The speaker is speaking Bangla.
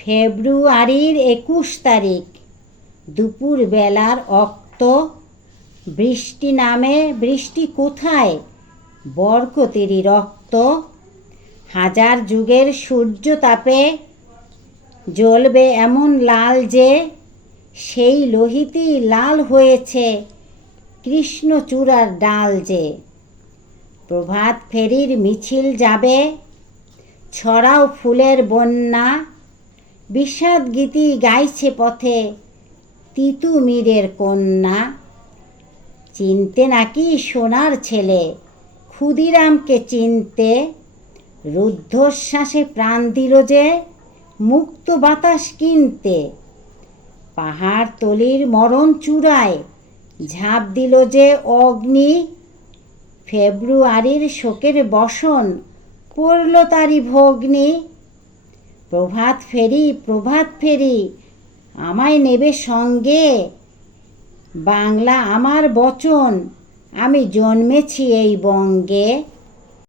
ফেব্রুয়ারির 21 তারিখ দুপুর বেলার অক্ত। বৃষ্টি নামে বৃষ্টি কোথায়, বরকতেরই রক্ত। হাজার যুগের সূর্য তাপে জ্বলবে এমন লাল যে, সেই লোহিতই লাল হয়েছে কৃষ্ণচূড়ার ডাল যে। প্রভাত ফেরির মিছিল যাবে, ছড়াও ফুলের বন্যা। বিষাদ গীতি গাইছে পথে তিতুমিরের কন্যা। চিনতে নাকি সোনার ছেলে ক্ষুদিরামকে চিনতে, রুদ্ধশ্বাসে প্রাণ দিল যে মুক্ত বাতাস কিনতে। পাহাড় তলির মরণ চূড়ায় ঝাঁপ দিল যে অগ্নি, ফেব্রুয়ারির শোকের বসন পড়ল তারি ভগ্নি। প্রভাত ফেরি আমায় নেবে সঙ্গে, বাংলা আমার বচন, আমি জন্মেছি এই বঙ্গে।